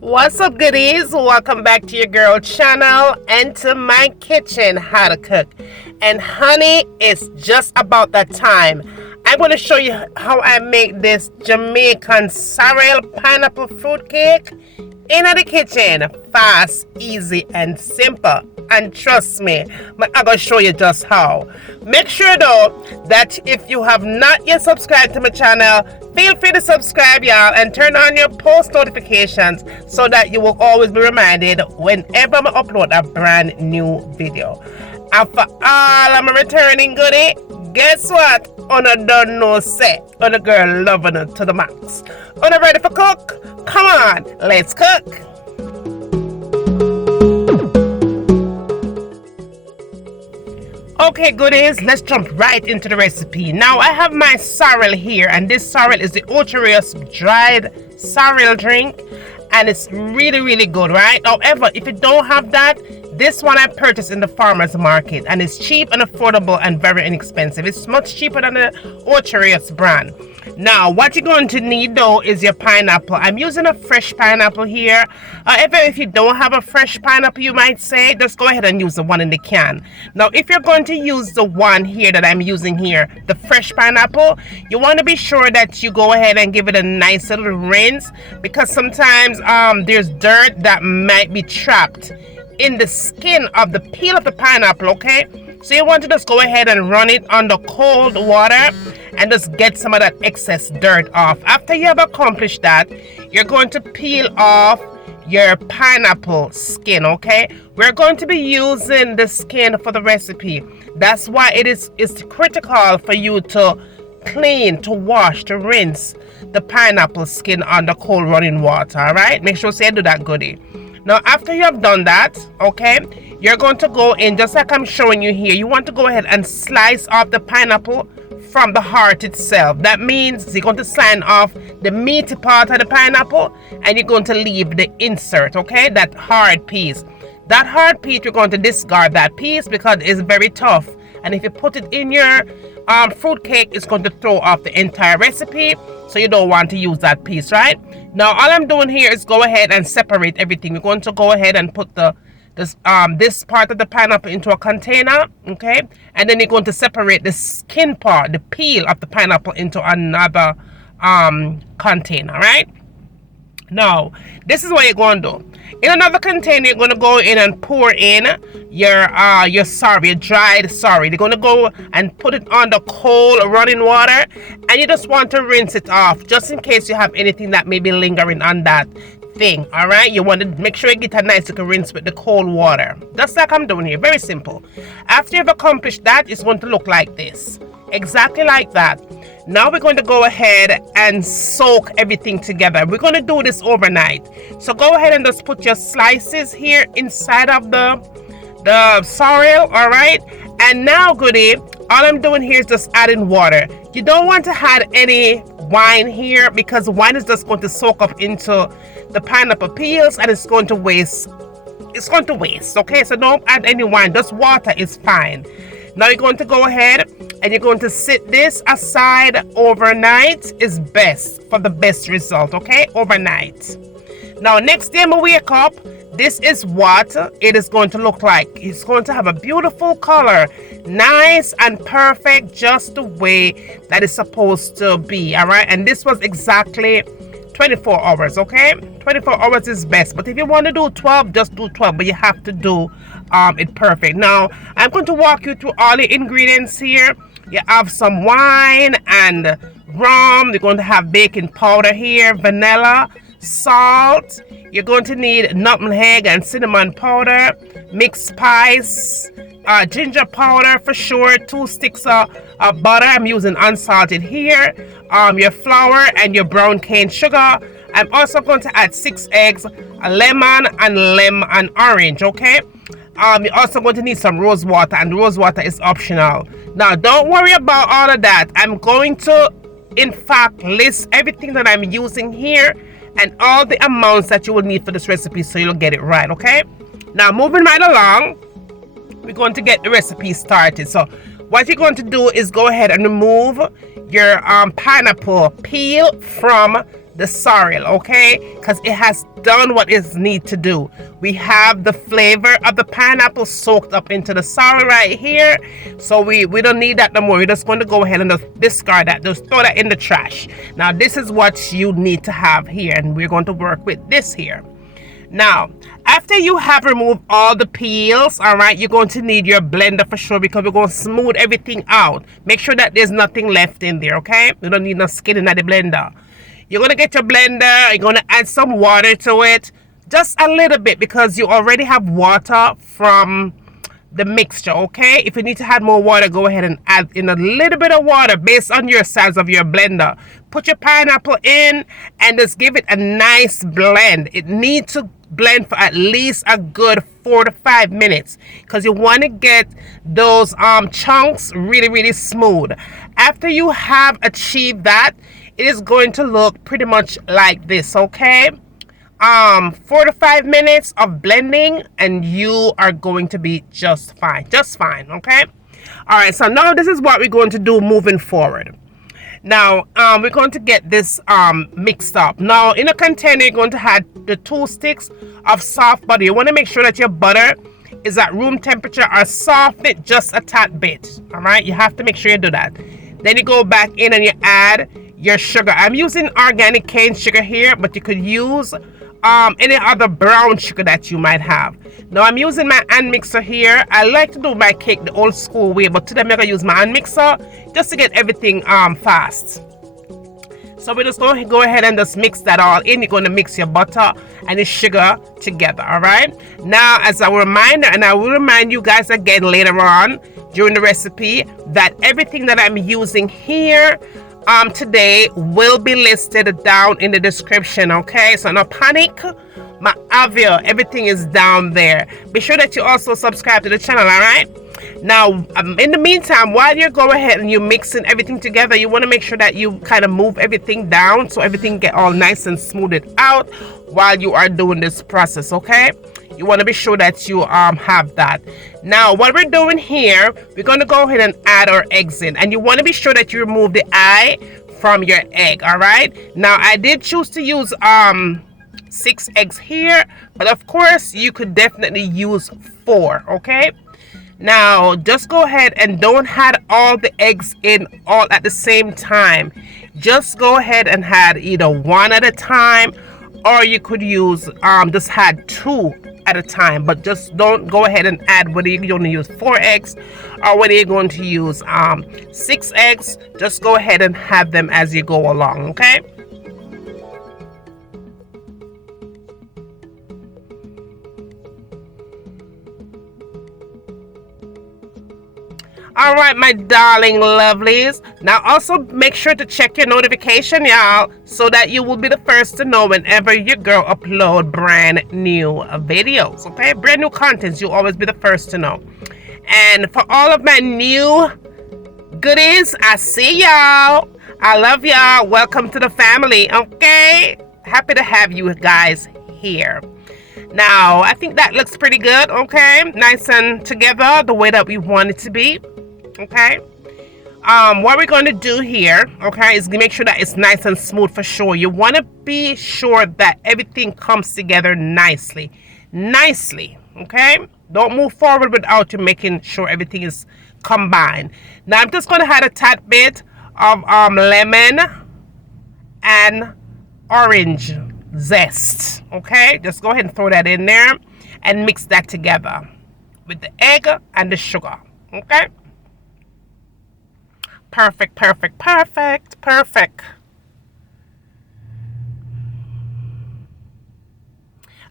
What's up, goodies? Welcome back to your girl channel and to my kitchen, how to cook. And honey, it's just about that time. I'm going to show you how I make this Jamaican Sorrel pineapple fruit cake in the kitchen. Fast, easy, and simple. And trust me, I'm going to show you just how. Make sure though that if you have not yet subscribed to my channel, feel free to subscribe, y'all, and turn on your post notifications so that you will always be reminded whenever I upload a brand new video. And for all of my returning goodie, guess what? On a done no set. On a girl loving it to the max. On a ready for cook? Come on, let's cook. Okay, goodies, let's jump right into the recipe. Now I have my sorrel here, and this sorrel is the Ultra-Rare dried sorrel drink, and it's really good, right? However, if you don't have that, this one I purchased in the farmer's market, and it's cheap and affordable and very inexpensive. It's much cheaper than the Ultra-Rare brand. Now, what you're going to need though is your pineapple. I'm using a fresh pineapple here. However, if you don't have a fresh pineapple, you might say, just go ahead and use the one in the can. Now, if you're going to use the one here that I'm using here, the fresh pineapple, you want to be sure that you go ahead and give it a nice little rinse, because sometimes there's dirt that might be trapped in the skin of the peel of the pineapple, okay? So you want to just go ahead and run it under cold water and just get some of that excess dirt off. After you have accomplished that, you're going to peel off your pineapple skin, okay? We're going to be using the skin for the recipe. That's why it's critical for you to clean, to wash, to rinse the pineapple skin under cold running water, all right? Make sure you do that, goodie. Now, after you have done that, okay, you're going to go in, just like I'm showing you here. You want to go ahead and slice off the pineapple from the heart itself. That means you're going to slice off the meaty part of the pineapple, and you're going to leave the insert, okay, that hard piece. That hard piece, you're going to discard that piece because it's very tough. And if you put it in your fruit cake, it's going to throw off the entire recipe. So you don't want to use that piece, right? Now, all I'm doing here is go ahead and separate everything. We're going to go ahead and put this part of the pineapple into a container, okay? And then you're going to separate the skin part, the peel of the pineapple, into another container, right? Now, this is what you're going to do. In another container, you're going to go in and pour in your sorrel, your dried sorrel. You're going to go and put it on the cold running water, and you just want to rinse it off, just in case you have anything that may be lingering on that thing, all right? You want to make sure you get a nice little rinse with the cold water, just like I'm doing here. Very simple. After you've accomplished that, it's going to look like this, exactly like that. Now we're going to go ahead and soak everything together. We're going to do this overnight. So go ahead and just put your slices here inside of the sorrel, all right? And now, goodie, all I'm doing here is just adding water. You don't want to add any wine here, because wine is just going to soak up into the pineapple peels and it's going to waste. It's going to waste, okay? So don't add any wine. Just water is fine. Now you're going to go ahead and you're going to sit this aside overnight. Is best for the best result, okay? Overnight. Now next day I wake up, this is what it is going to look like. It's going to have a beautiful color, nice and perfect, just the way that it's supposed to be, all right? And this was exactly 24 hours, okay? 24 hours is best, but if you want to do 12, just do 12, but you have to do it perfect. Now I'm going to walk you through all the ingredients here. You have some wine and rum. You're going to have baking powder here, vanilla, salt. You're going to need nutmeg and cinnamon powder, mixed spice, ginger powder for sure, 2 sticks of butter. I'm using unsalted here, your flour and your brown cane sugar. I'm also going to add 6 eggs, a lemon and orange, okay? You're also going to need some rose water, and rose water is optional. Now don't worry about all of that. I'm going to in fact list everything that I'm using here and all the amounts that you will need for this recipe, so you'll get it right, okay? Now moving right along, we're going to get the recipe started. So what you're going to do is go ahead and remove your pineapple peel from the sorrel, okay, because it has done what it needs to do. We have the flavor of the pineapple soaked up into the sorrel right here, so we don't need that no more. We're just going to go ahead and just discard that, just throw that in the trash. Now this is what you need to have here, and we're going to work with this here. Now, after you have removed all the peels, all right, you're going to need your blender for sure, because we're going to smooth everything out. Make sure that there's nothing left in there, okay? You don't need no skin in the blender. You're going to get your blender. You're going to add some water to it, just a little bit, because you already have water from the mixture, okay? If you need to add more water, go ahead and add in a little bit of water based on your size of your blender. Put your pineapple in and just give it a nice blend. It needs to blend for at least a good 4 to 5 minutes, because you want to get those chunks really smooth. After you have achieved that, it is going to look pretty much like this, okay? 4 to 5 minutes of blending and you are going to be just fine, okay? All right, so now this is what we're going to do moving forward. Now we're going to get this mixed up. Now in a container, you're going to add the 2 sticks of soft butter. You want to make sure that your butter is at room temperature or soften it just a tad bit. All right, you have to make sure you do that. Then you go back in and you add your sugar. I'm using organic cane sugar here, but you could use any other brown sugar that you might have. Now I'm using my hand mixer here. I like to do my cake the old school way, but today I'm gonna use my hand mixer just to get everything fast. So we're just going to go ahead and just mix that all in. You're going to mix your butter and the sugar together, all right? Now, as a reminder, and I will remind you guys again later on during the recipe, that everything that I'm using here today will be listed down in the description, okay? So no panic. My avio, everything is down there. Be sure that you also subscribe to the channel, all right? Now in the meantime, while you're going ahead and you're mixing everything together, you want to make sure that you kind of move everything down so everything get all nice and smoothed out while you are doing this process, okay? You want to be sure that you have that. Now what we're doing here, we're going to go ahead and add our eggs in, and you want to be sure that you remove the eye from your egg, all right? Now I did choose to use 6 eggs here, but of course you could definitely use 4, okay? Now just go ahead and don't add all the eggs in all at the same time. Just go ahead and add either 1 at a time, or you could use just add 2 at a time, but just don't go ahead and add whether you're going to use 4 eggs or whether you're going to use 6 eggs. Just go ahead and have them as you go along, okay? All right, my darling lovelies. Now also make sure to check your notification, y'all, so that you will be the first to know whenever your girl upload brand new videos, okay? Brand new contents, you'll always be the first to know. And for all of my new goodies, I see y'all. I love y'all. Welcome to the family, okay? Happy to have you guys here. Now, I think that looks pretty good, okay? Nice and together the way that we want it to be. Okay, what we're going to do here, okay, is make sure that it's nice and smooth for sure. You want to be sure that everything comes together nicely, okay? Don't move forward without you making sure everything is combined. Now I'm just going to add a tad bit of lemon and orange zest, okay? Just go ahead and throw that in there and mix that together with the egg and the sugar, okay? Perfect.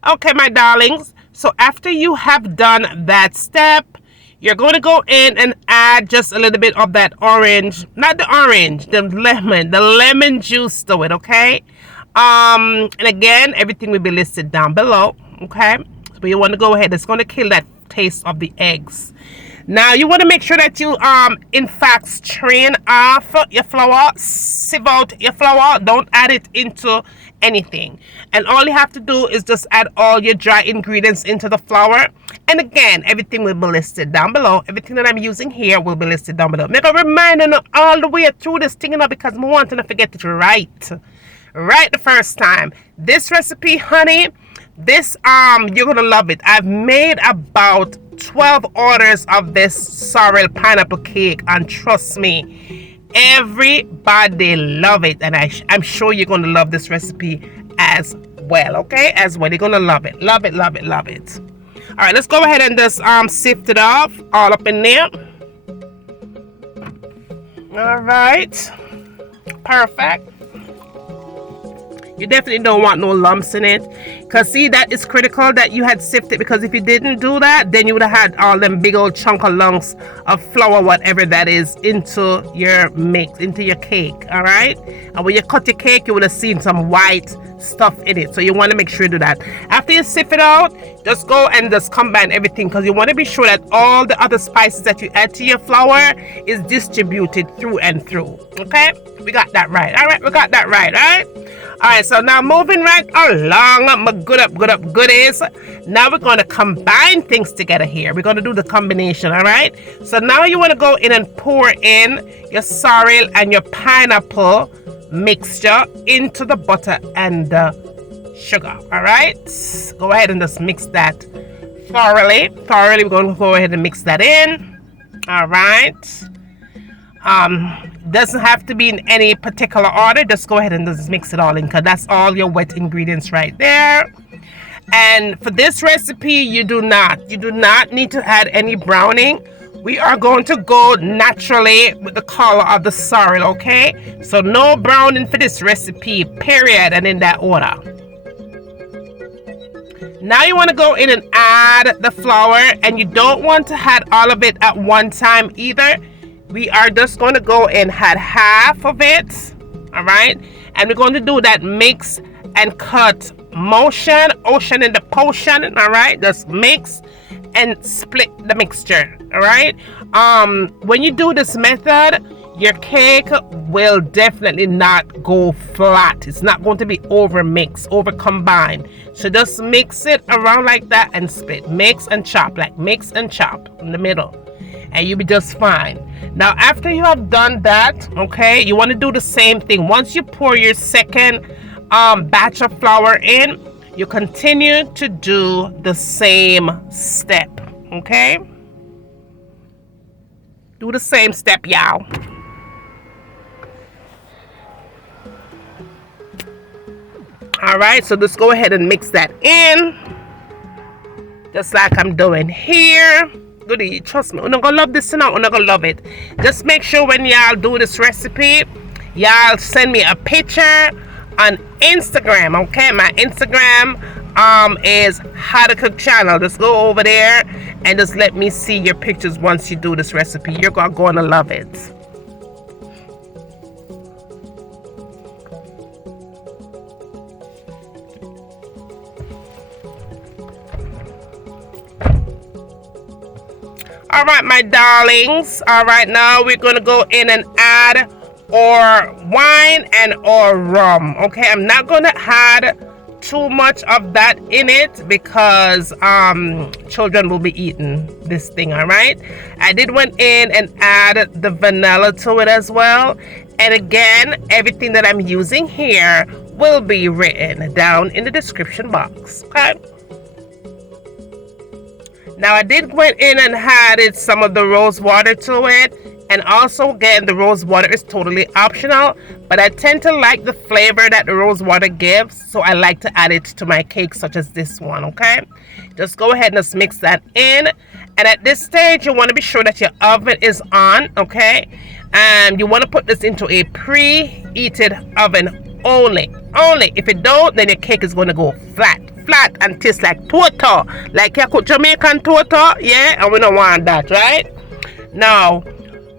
Okay, my darlings, so after you have done that step, you're going to go in and add just a little bit of that orange, not the orange, the lemon juice to it, okay? And again, everything will be listed down below, okay? So you want to go ahead, it's going to kill that taste of the eggs. Now you want to make sure that you in fact strain off your flour, sieve out your flour, don't add it into anything, and all you have to do is just add all your dry ingredients into the flour. And again, everything will be listed down below. Everything that I'm using here will be listed down below. Make a reminder all the way through this thing, you know, because I want to not forget it, right? right the first time. This recipe, honey, this you're gonna love it. I've made about 12 orders of this sorrel pineapple cake, and trust me, everybody love it, and I'm sure you're gonna love this recipe as well. Okay, as well, you're gonna love it, love it, love it, love it. All right, let's go ahead and just sift it off all up in there. All right, perfect. You definitely don't want no lumps in it, because see, that is critical that you had sifted, because if you didn't do that, then you would have had all them big old chunk of lumps of flour, whatever that is, into your mix, into your cake. All right, and when you cut your cake, you would have seen some white stuff in it, so you want to make sure you do that. After you sift it out, just go and just combine everything, because you want to be sure that all the other spices that you add to your flour is distributed through and through. Okay, we got that right. All right, we got that right. All right. All right, so now moving right along, my goodies. Now we're going to combine things together here. We're going to do the combination, all right? So now you want to go in and pour in your sorrel and your pineapple mixture into the butter and the sugar, all right? Go ahead and just mix that thoroughly. We're going to go ahead and mix that in, all right? Doesn't have to be in any particular order. Just go ahead and just mix it all in, because that's all your wet ingredients right there. And for this recipe, you do not need to add any browning. We are going to go naturally with the color of the sorrel, okay? So no browning for this recipe, period, and in that order. Now you want to go in and add the flour, and you don't want to add all of it at one time either. We are just going to go and add half of it, all right? And we're going to do that mix and cut motion, ocean in the potion, all right? Just mix and split the mixture, all right? When you do this method, your cake will definitely not go flat. It's not going to be over mixed, over combined. So just mix it around like that and split. Mix and chop, like mix and chop in the middle, and you'll be just fine. Now after you have done that, okay, you want to do the same thing. Once you pour your second batch of flour in, you continue to do the same step, okay? Do the same step, y'all. All right, so just go ahead and mix that in, just like I'm doing here. Goody, trust me, I'm not gonna love this now. I'm not gonna love it. Just make sure when y'all do this recipe, y'all send me a picture on Instagram, okay? My Instagram is How to Cook Channel. Just go over there and just let me see your pictures once you do this recipe. You're gonna love it. All right, my darlings. All right, now we're gonna go in and add our wine and our rum. Okay, I'm not gonna add too much of that in it, because children will be eating this thing. All right, I did went in and add the vanilla to it as well, and again, everything that I'm using here will be written down in the description box. Okay. Now I did go in and added some of the rose water to it, and also again, the rose water is totally optional, but I tend to like the flavor that the rose water gives, so I like to add it to my cake such as this one. Okay, just go ahead and just mix that in, and at this stage you want to be sure that your oven is on, okay, and you want to put this into a preheated oven only. If it don't, then your cake is going to go flat and taste like torta, like you cook Jamaican torta, yeah, and we don't want that, right? Now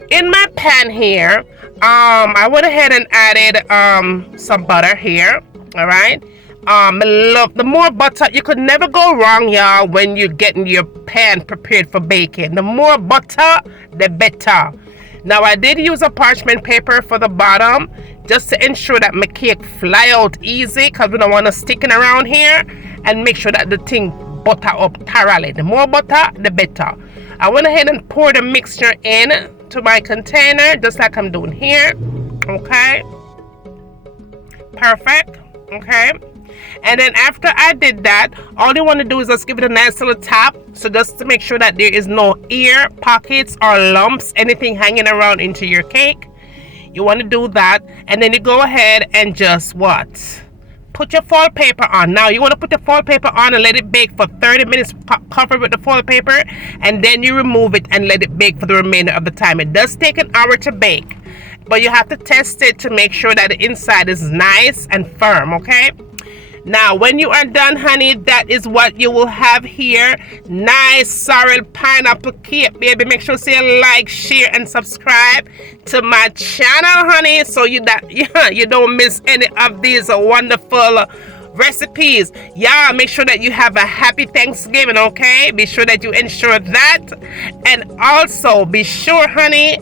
in my pan here, I went ahead and added some butter here. All right, love the more butter. You could never go wrong, y'all, when you're getting your pan prepared for baking. The more butter, the better. Now I did use a parchment paper for the bottom, just to ensure that my cake fly out easy, because we don't want to sticking around here, and make sure that the thing butter up thoroughly. The more butter, the better. I went ahead and poured the mixture in to my container, just like I'm doing here. Okay, perfect. Okay, and then after I did that, all you want to do is just give it a nice little tap, so just to make sure that there is no air pockets or lumps, anything hanging around into your cake. You want to do that, and then you go ahead and just what? Put your foil paper on. Now you want to put the foil paper on and let it bake for 30 minutes, cover with the foil paper, and then you remove it and let it bake for the remainder of the time. It does take an hour to bake, but you have to test it to make sure that the inside is nice and firm. Okay, now when you are done, honey, that is what you will have here. Nice sorrel pineapple cake, baby. Make sure to say like, share, and subscribe to my channel, honey, so you don't miss any of these wonderful recipes. Yeah, make sure that you have a happy Thanksgiving. Okay, be sure that you ensure that, and also be sure, honey,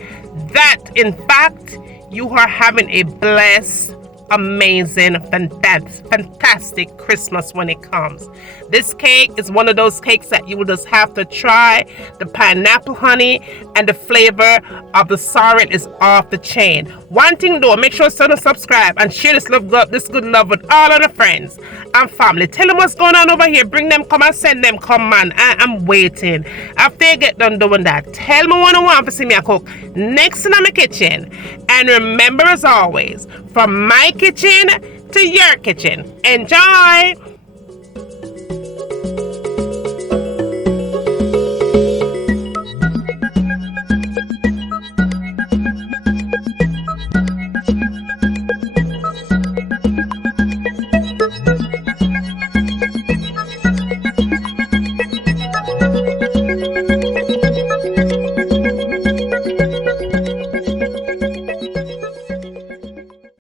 that in fact you are having a blessed, amazing, fantastic Christmas when it comes. This cake is one of those cakes that you will just have to try. The pineapple, honey, and the flavor of the sorrel is off the chain. One thing though, make sure to subscribe and share this good love with all of the friends and family. Tell them what's going on over here. Bring them, come and send them, come man. I'm waiting. After you get done doing that, tell me what you want to see me cook next in my kitchen. And remember, as always, from my kitchen to your kitchen. Enjoy!